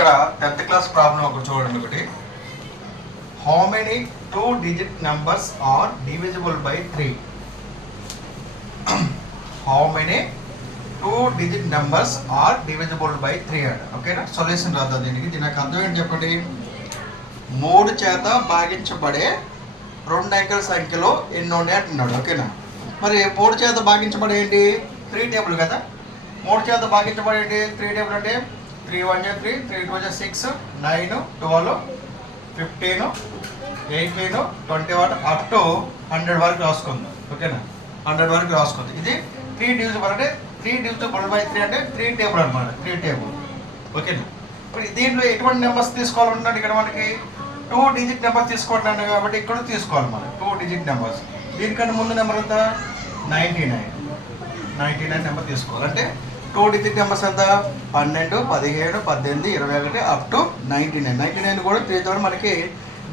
ఇక్కడ 10th class problem ఒకటి చూడండి. ఒకటి, how many 2 digit numbers are divisible by 3? How many 2 digit numbers are divisible by 3 అంట. ఓకేనా, సొల్యూషన్ రాద్దాం దీనికి. దీనికి అర్థం ఏంటి చెప్పండి. 3 చేత భాగించబడే 2 అంకెల సంఖ్యలో ఎన్ని ఉన్నాయి అంటున్నాడు. ఓకేనా, మరి 3 చేత భాగించబడే ఏంటి? 3 టేబుల్ కదా. 3 చేత భాగించబడే ఏంటి? 3 టేబుల్ అంటే 3 1 3, 3 2 6, 9, 12, 15, 18, 21 అప్ టు 100 వరకు రాసుకుందాం. ఓకేనా, 100 వరకు రాసుకుంది. ఇది 3 డివిజిబుల్ అంటే 3 డివిజిబుల్ బై 3 అంటే 3 టేబుల్ అనమాట. 3 టేబుల్. ఓకేనా, ఇప్పుడు దీంట్లో ఎటువంటి నెంబర్స్ తీసుకోవాలన్నాడు. ఇక్కడ మనకి 2 డిజిట్ నెంబర్ తీసుకుంటున్నాను కాబట్టి ఇక్కడ తీసుకోవాలి మనం 2 డిజిట్ నెంబర్స్. దీనికంటే ముందు నెంబర్ ఎంత? 99 నెంబర్ తీసుకోవాలి. అంటే 2 డిజిట్ నెంబర్స్ ఎంత? 12, 17, 18, 21 అప్ టు 99 కూడా 3 తో మనకి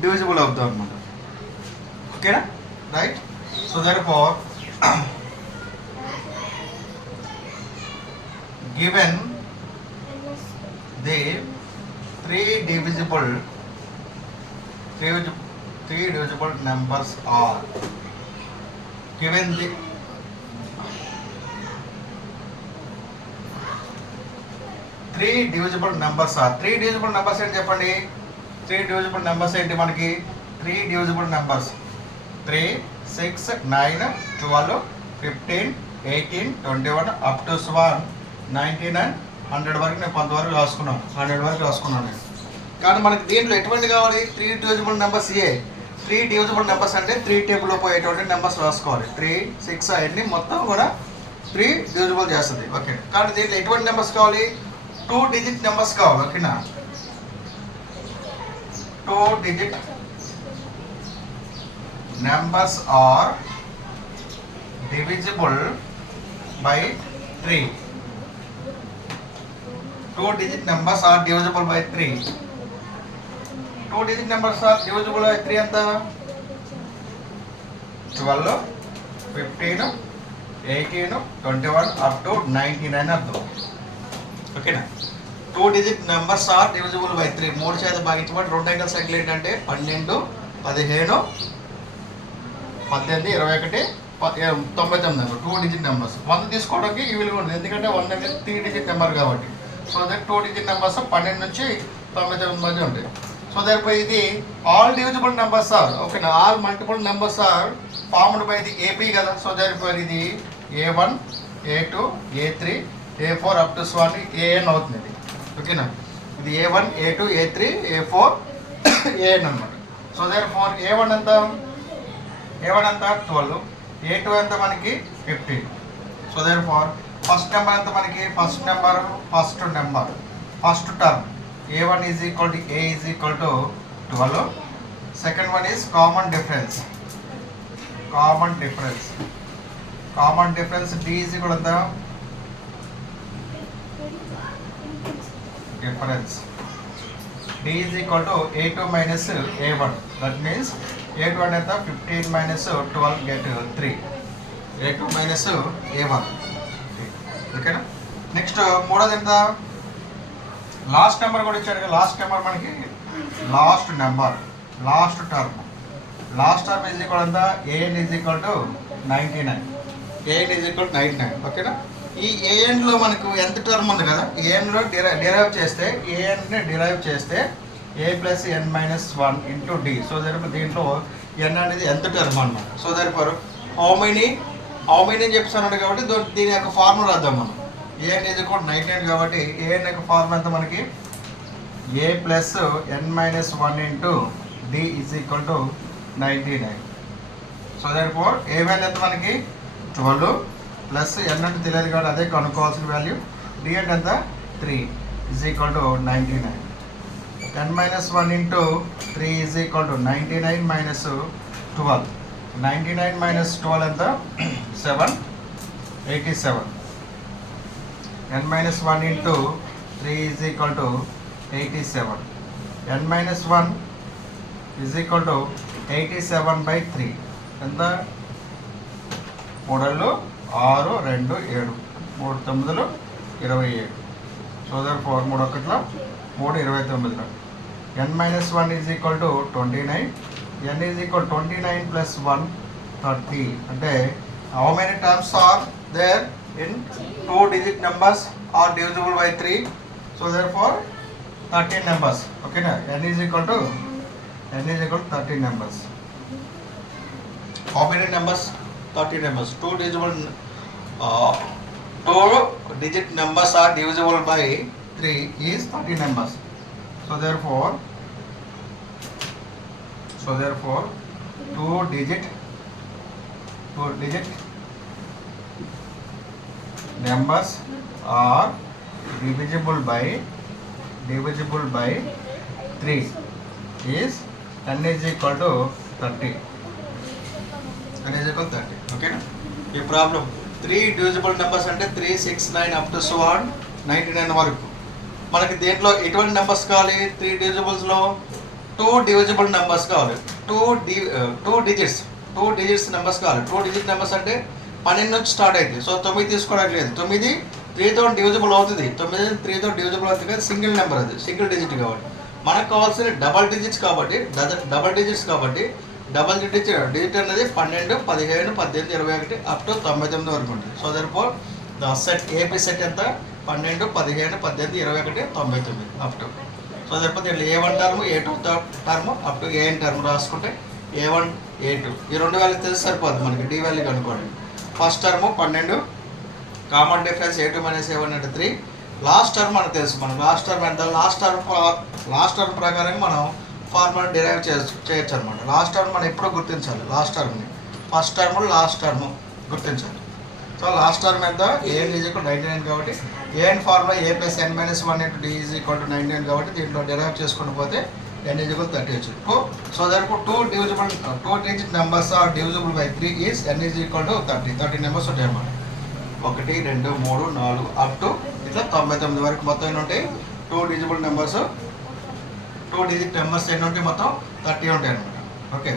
డివిజిబుల్ అవుతాం అనమాట. ఓకేనా, right. So therefore given the 3 divisible numbers are given the 3 divisible numbers are 3 divisible numbers ఏంటి చెప్పండి. 3 divisible numbers ఏంటి మనకి? 3 divisible numbers 3, 6, 9, 12, 15, 18, 21 అప్ టు 99, 100 వరకు నేను కొంతవరకు రాసుకున్నాను. 100 వరకు రాసుకున్నాను నేను. కానీ మనకి దీంట్లో ఎటువంటి కావాలి? 3 divisible numbers. 3 divisible numbers అంటే 3 టేబుల్లో పోయేటువంటి నెంబర్స్ రాసుకోవాలి. 3, 6 అవన్నీ మొత్తం కూడా 3 divisible చేస్తుంది. ఓకే, కానీ దీంట్లో ఎటువంటి నెంబర్స్ కావాలి? 2 digit నెంబర్స్ కావాలి. ఓకేనా, 2 digit numbers are divisible by 3. 2 digit numbers are divisible by 3. 2 digit numbers are divisible by 3 ఎంత? 12, 15, 18, 21 అప్ టు 99 అర్థం. ఓకేనా, 2 digit numbers are divisible by 3. 3 చేత భాగించబడి 2 అంకెల సంఖ్యలు ఏంటంటే 12, 15, 18, 21, 99. 2 digit numbers. 1 తీసుకోవడానికి ఈ విలువ ఉంది, ఎందుకంటే 1 అనేది 3 digit నెంబర్ కాబట్టి. సో దట్ 2 digit నెంబర్స్ 12 నుంచి 99 మధ్య ఉంటాయి. సో therefore ఇది ఆల్ డివిజిబుల్ నెంబర్స్ ఆర్. ఓకేనా, all multiple numbers are formed by the AP కదా. సో therefore ఇది A1, A2, A3, A4 up to AN అవుతుంది ఇది. ఓకేనా, ఇది A1, A2, A3, A4, AN అనమాట. సో therefore A1 ఎంత? 12, A2 ఎంత మనకి? 15. సో therefore ఫస్ట్ నెంబర్ ఎంత మనకి? First term A1 is equal to A is equal to 12. Second one is common difference D is equal ఎంత? D is equal to A2 minus A1. That means A2 అంటే ఎంత? 15 minus 12 get 3. A2 minus A1. ఓకేనా, next మూడోది ఎంత? Last number కూడా ఇచ్చాడు కదా. Last number మనకి లాస్ట్ టర్మ్ ఈజ్ ఈక్వల్ ఎంత? AN is equal to 99. ఓకేనా, ఈ ఏఎన్లో మనకు ఎంత టర్మ్ ఉంది కదా. ఏఎన్లో డిరైవ్ చేస్తే A plus N minus 1 into D. So therefore దీంట్లో N అనేది ఎంత టర్మ్ అనమాట. సో therefore హౌ మెనీ అని చెప్తున్నాడు కాబట్టి దీని యొక్క ఫార్ములా రాద్దాం మనం. AN ఈజ్ ఈక్వల్ 99 కాబట్టి AN యొక్క ఫార్ములా ఎంత మనకి? A plus N minus 1 into D is equal to 99. So therefore A value ఎంత మనకి? 12 ప్లస్ N అంటే తెలియదు కాబట్టి అదే కనుక్కోవాల్సిన వాల్యూ. D అంటే ఎంత? 3 is equal to 99. N minus 1 into 3 is equal to 99 minus 12. 99 minus 12 and the 87. N minus 1 into 3 is equal to 87. N minus 1 is equal to 87 by 3. And the 3 6 2 7 3 9 27. So there 4 3 ఒకటిలో 3 29లో n-1 is equal to 29, n is equal 29 plus 1 30. అంటే how many terms are there in 2 digit numbers are divisible by 3, so therefore 13 numbers. Okay na, n is equal to 13 numbers. How many numbers? 13 numbers. 2 digit numbers are divisible by 3 is 13 numbers. So therefore 2 digit numbers are divisible by 3 is n is equal to 30. n is equal to 30. Okay na? ఈ problem 3 divisible numbers అంటే 3 6 9 up to 99 వరకు. మనకి దేంట్లో ఎటువంటి numbers కావాలి? 3 డివిజిబుల్స్లో 2 divisible numbers కావాలి. 2 digits numbers కావాలి. 2 digit numbers అంటే 12 నుంచి స్టార్ట్ అవుతుంది. సో 9 తీసుకోవడానికి లేదు. 9 3తో డివిజిబుల్ అవుతుంది. 9 3తో డివిజిబుల్ అవుతుంది కదా, సింగిల్ నెంబర్ అది, సింగిల్ డిజిట్ కాబట్టి. మనకు కావాల్సిన డబల్ డిజిట్స్ కాబట్టి డబల్ డిజిట్ అనేది 12 15 18 21 అప్ టు 99 వరకు ఉంటుంది. So therefore the set AP set ఎంత? 12 15 18 21 99 అప్ టు. సో దర్ఫోర్ దీంట్లో A1 term, A2 term up to AN term రాసుకుంటే A1 A2 ఈ రెండు వాల్యూ తెలిసి సరిపోద్ది మనకి. డి వాల్యూ కనుక్కోండి. First term 12, common difference A2 minus A1 అంటే 3. లాస్ట్ టర్మ్ మనకు తెలుసు. మనం లాస్ట్ టర్మ్ ఎంత? లాస్ట్ టర్మ్ ప్రకారం మనం ఫార్ములా డిరైవ్ చేయొచ్చు అనమాట. లాస్ట్ టర్మ్ మనం ఎప్పుడో గుర్తించాలి. లాస్ట్ టర్మ్ని ఫస్ట్ టర్మ్ లాస్ట్ టర్మ్ గుర్తించాలి. సో లాస్ట్ టర్మ్ ఎంత? AN ఈజ్ ఈక్వల్ 99 కాబట్టి AN formula A plus n-1 into D is equal to 99 కాబట్టి దీంట్లో డిరైవ్ చేసుకుని పోతే n ఈజ్ ఈక్వల్ 30 వచ్చింది. So therefore 2 digit numbers are divisible by 3 is n is equal to 30 numbers ఉంటాయి అన్నమాట. 1 2 3 4 up to ఇట్లా 99 వరకు మొత్తం ఎన్ని ఉంటాయి? 2 digit numbers ఎన్ని ఉంటాయి? మొత్తం 30 ఉంటాయి అనమాట. ఓకే.